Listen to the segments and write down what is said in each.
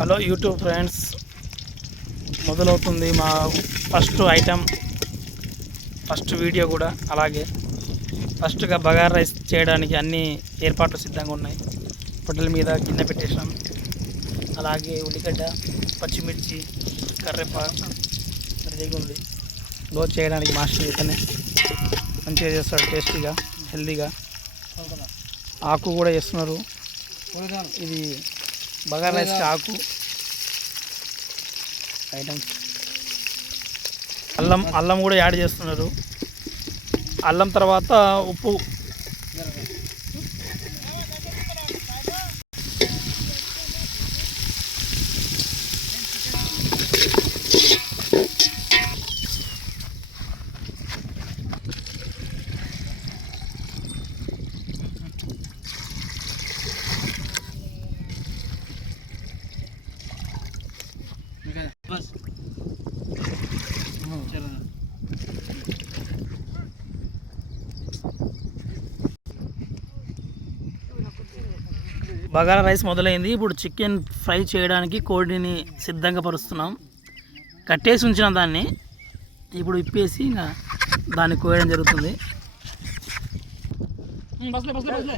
Hello YouTube friends, మొదలవుతుంది మా first item, first video కూడా. అలాగే ఫస్ట్గా బగారా రైస్ చేయడానికి అన్ని ఏర్పాట్లు సిద్ధంగా ఉన్నాయి. పొట్టల మీద గిన్నె పెట్టేసాం. అలాగే ఉల్లిగడ్డ, పచ్చిమిర్చి, కరివేపాకు రెడీగా ఉంది. దోశ చేయడానికి మాస్టర్ ఇతనే మంచిగా చేస్తాడు, టేస్టీగా హెల్తీగా. ఆకు కూడా చేస్తున్నారు. ఇది బగారా రైస్కి ఆకు ఐటమ్స్. అల్లం కూడా యాడ్ చేస్తున్నారు. అల్లం తర్వాత ఉప్పు. బగారా రైస్ మొదలైంది. ఇప్పుడు చికెన్ ఫ్రై చేయడానికి కోడిని సిద్ధంగా పరుస్తున్నాం. కట్టేసి ఉంచిన దాన్ని ఇప్పుడు ఇప్పేసి ఇంకా దాన్ని కోయడం జరుగుతుంది.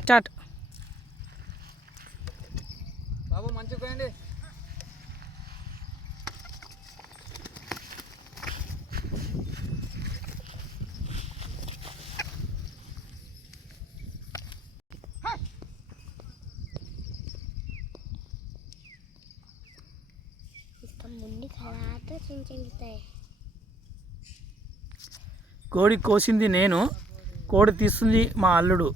స్టార్ట్. బాబు మంచిగా కోయండి. కోడి కోసింది నేను, కోడి తీస్తుంది మా అల్లుడు.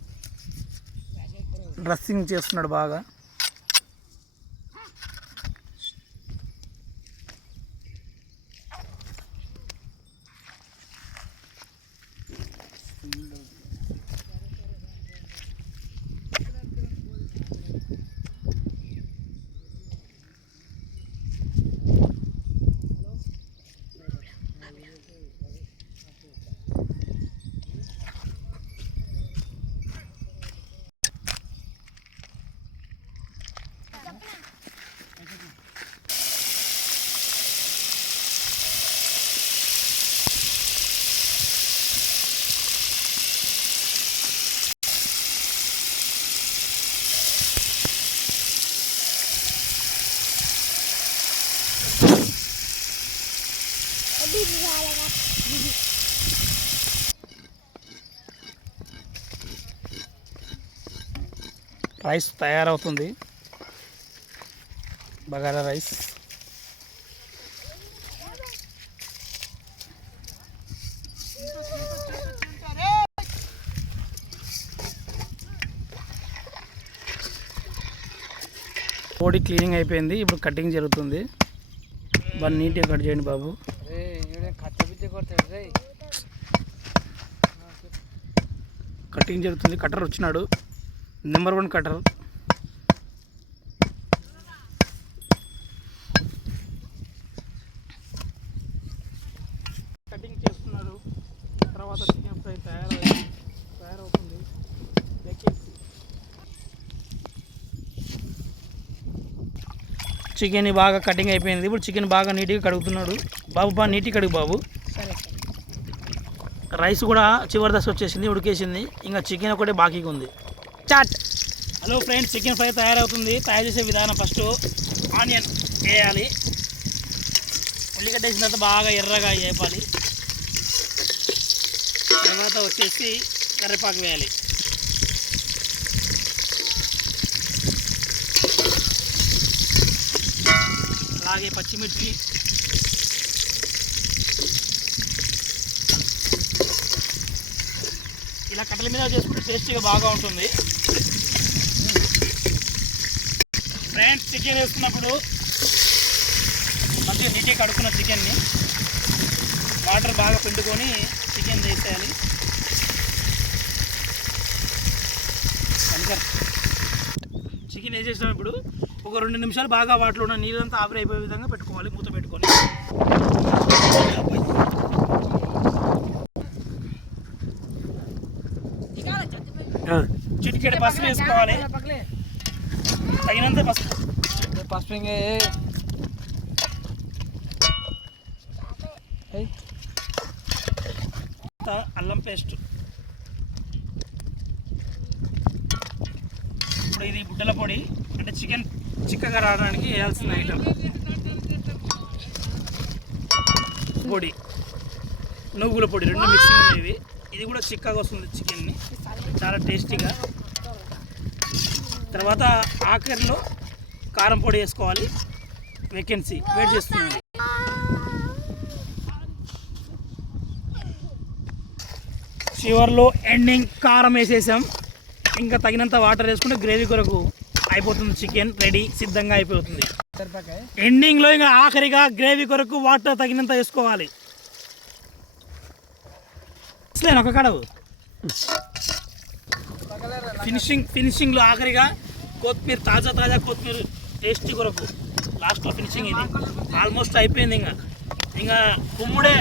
డ్రెస్సింగ్ చేస్తున్నాడు బాగా. రైస్ తయారవుతుంది, బగారా రైస్. కోడి క్లీనింగ్ అయిపోయింది, ఇప్పుడు కటింగ్ జరుగుతుంది. బాగా నీట్గా కట్ చేయండి బాబు. కటింగ్ జరుగుతుంది. కటర్ వచ్చినాడు, నెంబర్ 1 కటర్. కటింగ్ చేస్తున్నారు. తర్వాత చికెన్ ఫ్రై తయారవుతుంది. చికెన్ బాగా కటింగ్ అయిపోయింది. ఇప్పుడు చికెన్ బాగా నీట్గా కడుగుతున్నాడు బాబు. బాగా నీట్గా కడుగు బాబు. రైస్ కూడా చివరి దశ వచ్చేసింది, ఉడికేసింది. ఇంకా చికెన్ ఒకటే బాకీగా ఉంది. Chat. Hello friends, chicken fry తయారవుతుంది. తయారు చేసే విధానం: ఫస్ట్ ఆనియన్ వేయాలి, ఉల్లిగడ్డ వేసిన తర్వాత బాగా ఎర్రగా వేపాలి. తర్వాత వచ్చేసి కరివేపాకు వేయాలి. అలాగే పచ్చిమిర్చి, ఇలా కట్టెల మీద చేసుకుంటే టేస్టీగా బాగా ఉంటుంది. ఫ్రెండ్స్, చికెన్ వేసుకున్నప్పుడు మంచిగా నీట్గా కడుక్కున్న చికెన్ని వాటర్ బాగా పిండుకొని చికెన్ వేసేయాలి. చికెన్ వేసేసాం. ఇప్పుడు ఒక 2 నిమిషాలు బాగా వాటిలో ఉన్న నీళ్ళంతా ఆవిరి అయిపోయే విధంగా పెట్టుకోవాలి, మూత పెట్టుకొని. చిటికెడు పసుపు వేసుకోవాలి, తగినంత పసుపు. అల్లం పేస్ట్. ఇప్పుడు ఇది బుడ్డల పొడి, అంటే చికెన్ చిక్కగా రావడానికి వేయాల్సిన ఐటమ్. పొడి, నువ్వుల పొడి, రెండు మిక్సింగ్ ఉండేవి. ఇది కూడా చిక్కగా వస్తుంది చికెన్ని, చాలా టేస్టీగా. తర్వాత ఆఖరిలో కారం పొడి వేసుకోవాలి. వేకెన్సీ వెయిట్ చేస్తున్నాను. చివర్లో ఎండింగ్ కారం వేసేసాం. ఇంకా తగినంత వాటర్ వేసుకుంటే గ్రేవీ కొరకు అయిపోతుంది. చికెన్ రెడీ, సిద్ధంగా అయిపోతుంది. ఎండింగ్లో ఇంకా ఆఖరిగా గ్రేవీ కొరకు వాటర్ తగినంత వేసుకోవాలి. ఒక కడవు ఫినిషింగ్లో ఆఖరిగా కొత్తిమీర, తాజా కొత్తిమీర టేస్టీ కొరకు లాస్ట్లో ఫినిషింగ్. ఇది ఆల్మోస్ట్ అయిపోయింది. ఇంకా కుమ్ముడే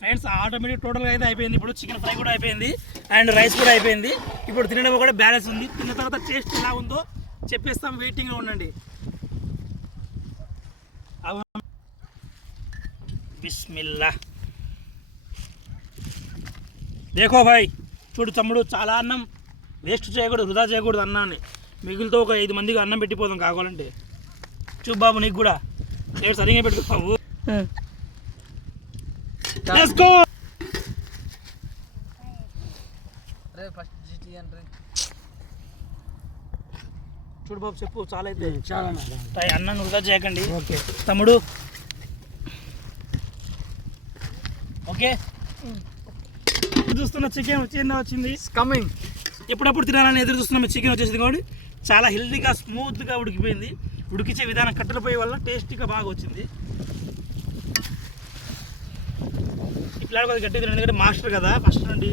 ఫ్రెండ్స్. ఆటోమేటిక్ టోటల్గా అయితే అయిపోయింది. ఇప్పుడు చికెన్ ఫ్రై కూడా అయిపోయింది అండ్ రైస్ కూడా అయిపోయింది. ఇప్పుడు తినడం కూడా బ్యాలెన్స్ ఉంది. తిన్న తర్వాత టేస్ట్ ఎలా ఉందో చెప్పేస్తాం. వెయిటింగ్లో ఉండండి. బిస్మిల్లా. దేఖో భాయ్, చూడు తమ్ముడు, చాలా అన్నం వేస్ట్ చేయకూడదు, వృధా చేయకూడదు అన్నాన్ని. మిగులుతో ఒక 5 మందికి అన్నం పెట్టిపోదాం కావాలంటే. చూ బాబు, నీకు కూడా సరిగా పెట్టుకో బాబు. Let's go. చూడు బాబు, చెప్పు. చాలా అయితే చాలా అన్నం వృధా చేయకండి. ఓకే తమ్ముడు, ఓకే. చూస్తున్న చికెన్ వచ్చింది, కమింగ్. ఎప్పుడప్పుడు తినాలని ఎదురు చూస్తున్నాం. చికెన్ వచ్చేసింది కాబట్టి చాలా హెల్తీగా స్మూత్గా ఉడికిపోయింది. ఉడికించే విధానం కట్టెల పొయ్యి వల్ల టేస్టీగా బాగా వచ్చింది. ఇట్లా కొద్దిగా గట్టి తినండి, ఎందుకంటే మాస్టర్ కదా ఫస్ట్ నుండి.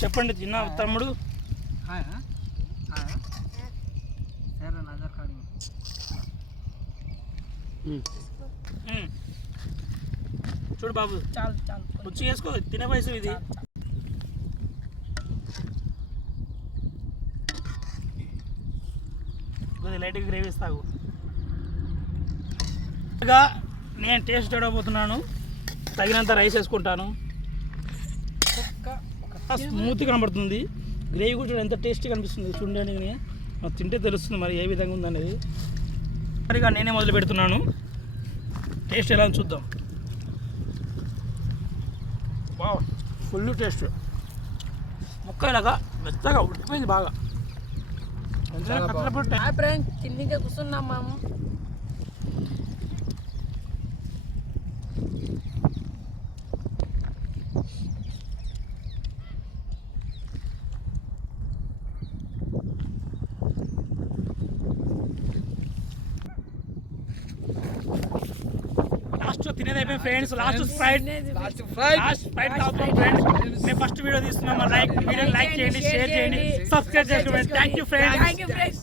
చెప్పండి చిన్న తమ్ముడు. చూడు బాబు, చాలు రుచి వేసుకో, తినే వయసు ఇది. కొద్దిగా లైట్గా గ్రేవీ ఇస్తావు. నేను టేస్ట్ చూడబోతున్నాను. తగినంత రైస్ వేసుకుంటాను. స్మూత్గా కనబడుతుంది. గ్రేవీ కూడా ఎంత టేస్టీగా కనిపిస్తుంది చూడండి. తింటే తెలుస్తుంది మరి ఏ విధంగా ఉందనేది. మరిగా నేనే మొదలు పెడుతున్నాను. టేస్ట్ ఎలా చూద్దాం. బాగా ఫుల్ టేస్ట్. ముక్క ఇలాగా మెత్తగా ఉడికిపోయింది బాగా. కిందికే కూర్చున్నాం మేము. తినేది అయిపోయింది ఫ్రెండ్స్. లాస్ట్ స్ప్రైట్ తాగుతాం ఫ్రెండ్స్. మేము ఫస్ట్ వీడియో తీస్తున్నాం. వీడియో లైక్ చేయండి, షేర్ చేయండి, సబ్స్క్రైబ్ చేసుకోండి. Thank you friends.